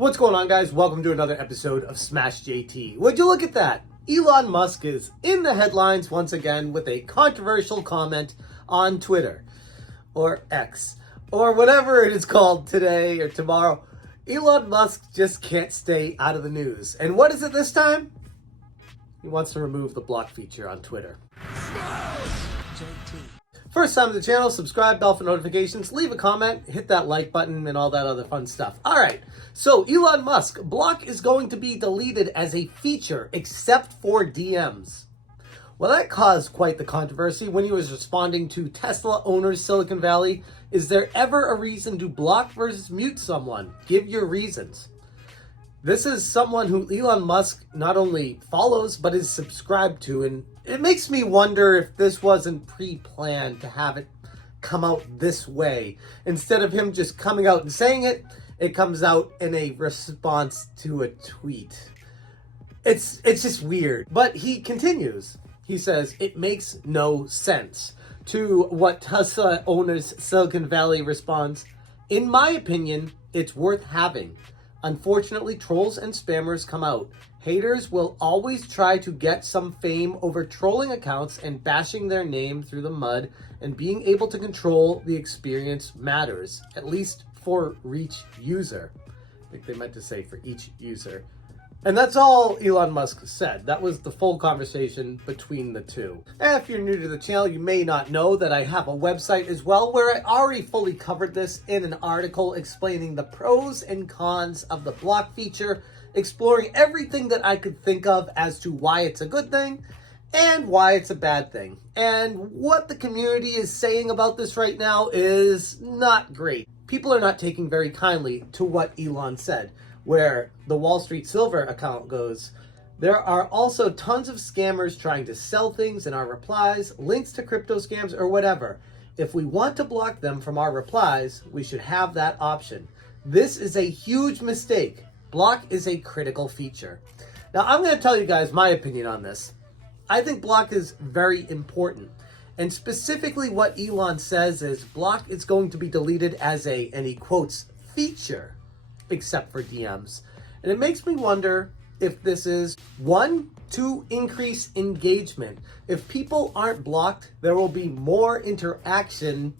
What's going on, guys? Welcome to another episode of Smash JT. Would you look at that? Elon Musk is in the headlines once again with a controversial comment on Twitter, or X, or whatever it is called today or tomorrow. Elon Musk just can't stay out of the news. And what is it this time? He wants to remove the block feature on Twitter. First time to the channel, subscribe, bell for notifications, leave a comment, hit that like button, and all that other fun stuff. All right, so Elon Musk, block is going to be deleted as a feature, except for DMs. Well, that caused quite the controversy when he was responding to Tesla owners Silicon Valley. Is there ever a reason to block versus mute someone? Give your reasons. This is someone who Elon Musk not only follows, but is subscribed to. And it makes me wonder if this wasn't pre-planned to have it come out this way. Instead of him just coming out and saying it, it comes out in a response to a tweet. It's just weird. But he continues. He says, it makes no sense. To what Tesla owners Silicon Valley responds, in my opinion, it's worth having. Unfortunately, trolls and spammers come out. Haters will always try to get some fame over trolling accounts and bashing their name through the mud, and being able to control the experience matters, at least for each user. I think they meant to say for each user. And that's all Elon Musk said. That was the full conversation between the two. If you're new to the channel, you may not know that I have a website as well where I already fully covered this in an article explaining the pros and cons of the block feature, exploring everything that I could think of as to why it's a good thing and why it's a bad thing. And what the community is saying about this right now is not great. People are not taking very kindly to what Elon said. Where the Wall Street Silver account goes, there are also tons of scammers trying to sell things in our replies, links to crypto scams, or whatever. If we want to block them from our replies, we should have that option. This is a huge mistake. Block is a critical feature. Now, I'm going to tell you guys my opinion on this. I think block is very important. And specifically what Elon says is block is going to be deleted as a, and he quotes, feature, except for DMs. And it makes me wonder if this is, one, to increase engagement. If people aren't blocked, there will be more interaction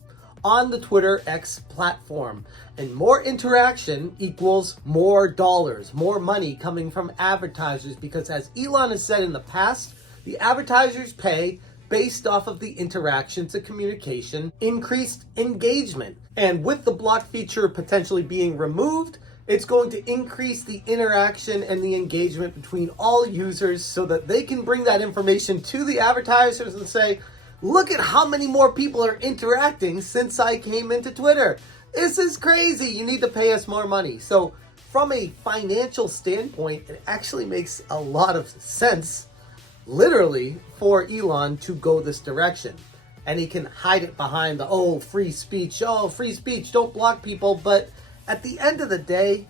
on the Twitter X platform. And more interaction equals more dollars, more money coming from advertisers, because as Elon has said in the past, the advertisers pay based off of the interactions and communication, increased engagement. And with the block feature potentially being removed, it's going to increase the interaction and the engagement between all users so that they can bring that information to the advertisers and say, look at how many more people are interacting since I came into Twitter. This is crazy. You need to pay us more money. So from a financial standpoint, it actually makes a lot of sense, literally, for Elon to go this direction. And he can hide it behind the, free speech, don't block people. But at the end of the day,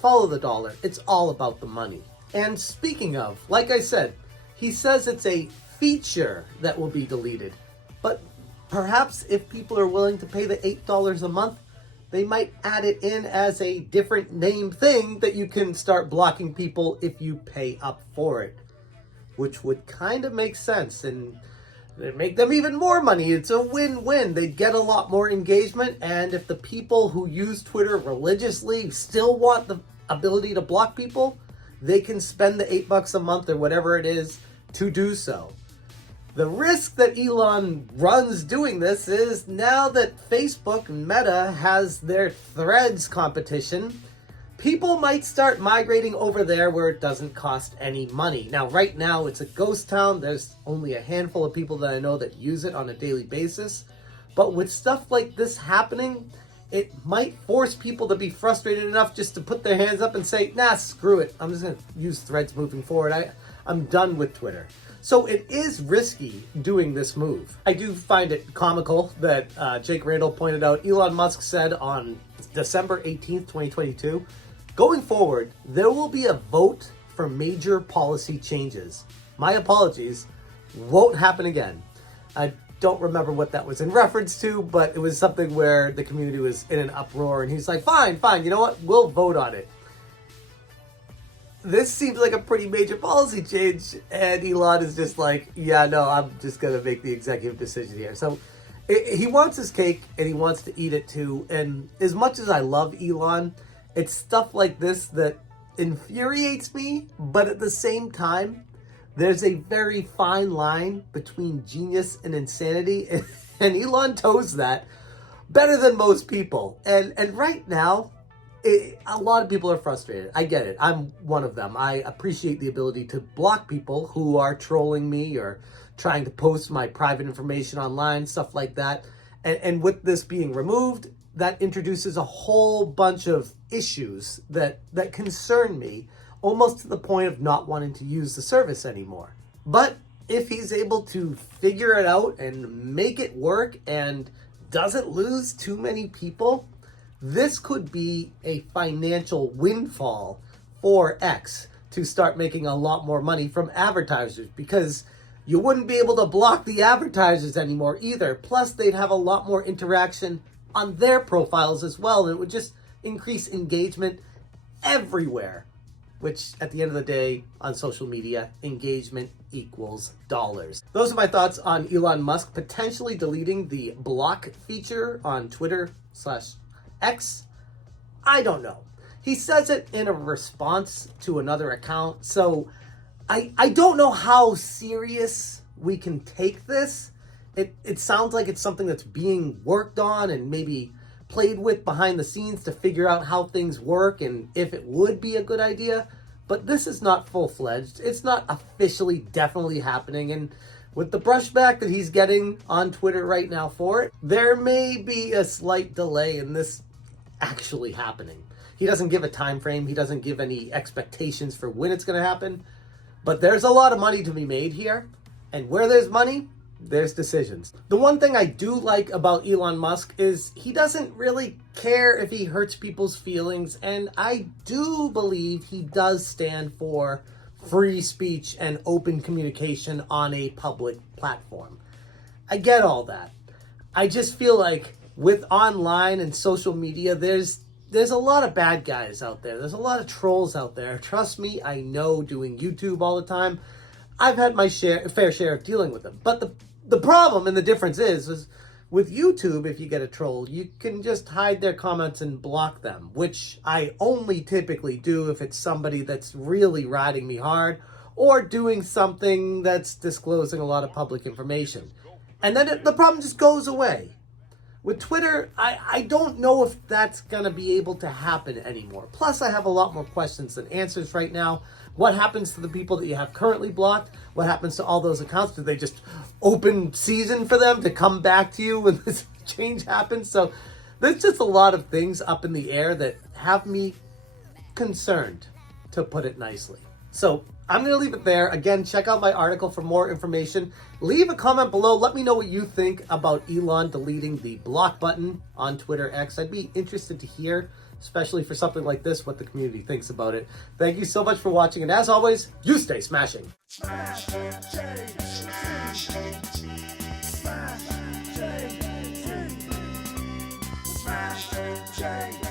follow the dollar. It's all about the money. And speaking of, like I said, he says it's a feature that will be deleted. But perhaps if people are willing to pay the $8 a month, they might add it in as a different name thing that you can start blocking people if you pay up for it, which would kind of make sense. And it'd make them even more money. It's a win-win. They get a lot more engagement, and if the people who use Twitter religiously still want the ability to block people, they can spend the $8 a month or whatever it is to do so. The risk that Elon runs doing this is now that Facebook and Meta has their Threads competition, people might start migrating over there where it doesn't cost any money. Now, right now, it's a ghost town. There's only a handful of people that I know that use it on a daily basis. But with stuff like this happening, it might force people to be frustrated enough just to put their hands up and say, nah, screw it. I'm just going to use Threads moving forward. I'm done with Twitter. So it is risky doing this move. I do find it comical that Jake Randall pointed out, Elon Musk said on December 18th, 2022, going forward, there will be a vote for major policy changes. My apologies, won't happen again. I don't remember what that was in reference to, but it was something where the community was in an uproar and he's like, fine, you know what? We'll vote on it. this seems like a pretty major policy change. And Elon is just like, yeah, no, I'm just going to make the executive decision here. So he wants his cake and he wants to eat it too. And as much as I love Elon, it's stuff like this that infuriates me. But at the same time, there's a very fine line between genius and insanity. And Elon toes that better than most people. And right now, a lot of people are frustrated. I get it. I'm one of them. I appreciate the ability to block people who are trolling me or trying to post my private information online, stuff like that. And with this being removed, that introduces a whole bunch of issues that concern me, almost to the point of not wanting to use the service anymore. But if he's able to figure it out and make it work and doesn't lose too many people, this could be a financial windfall for X to start making a lot more money from advertisers, because you wouldn't be able to block the advertisers anymore either. Plus, they'd have a lot more interaction on their profiles as well, and it would just increase engagement everywhere, which at the end of the day, on social media, engagement equals dollars. Those are my thoughts on Elon Musk potentially deleting the block feature on Twitter/X. I don't know. He says it in a response to another account, so I don't know how serious we can take this. It sounds like it's something that's being worked on and maybe played with behind the scenes to figure out how things work and if it would be a good idea. But this is not full-fledged. It's not officially definitely happening. And with the brushback that he's getting on Twitter right now for it, there may be a slight delay in this actually happening. He doesn't give a time frame. He doesn't give any expectations for when it's going to happen. But there's a lot of money to be made here. And where there's money, there's decisions. The one thing I do like about Elon Musk is he doesn't really care if he hurts people's feelings. And I do believe he does stand for free speech and open communication on a public platform. I get all that. I just feel like with online and social media, there's a lot of bad guys out there. There's a lot of trolls out there. Trust me, I know, doing YouTube all the time, I've had my fair share of dealing with them. But the problem and the difference is with YouTube, if you get a troll, you can just hide their comments and block them, which I only typically do if it's somebody that's really riding me hard or doing something that's disclosing a lot of public information. And then the problem just goes away. With Twitter, I don't know if that's going to be able to happen anymore. Plus, I have a lot more questions than answers right now. What happens to the people that you have currently blocked? What happens to all those accounts? Do they just open season for them to come back to you when this change happens? So there's just a lot of things up in the air that have me concerned, to put it nicely. So I'm going to leave it there. Again, check out my article for more information. Leave a comment below. Let me know what you think about Elon deleting the block button on Twitter X. I'd be interested to hear, especially for something like this, what the community thinks about it. Thank you so much for watching. And as always, you stay smashing. Smash J, Smash J, Smash J.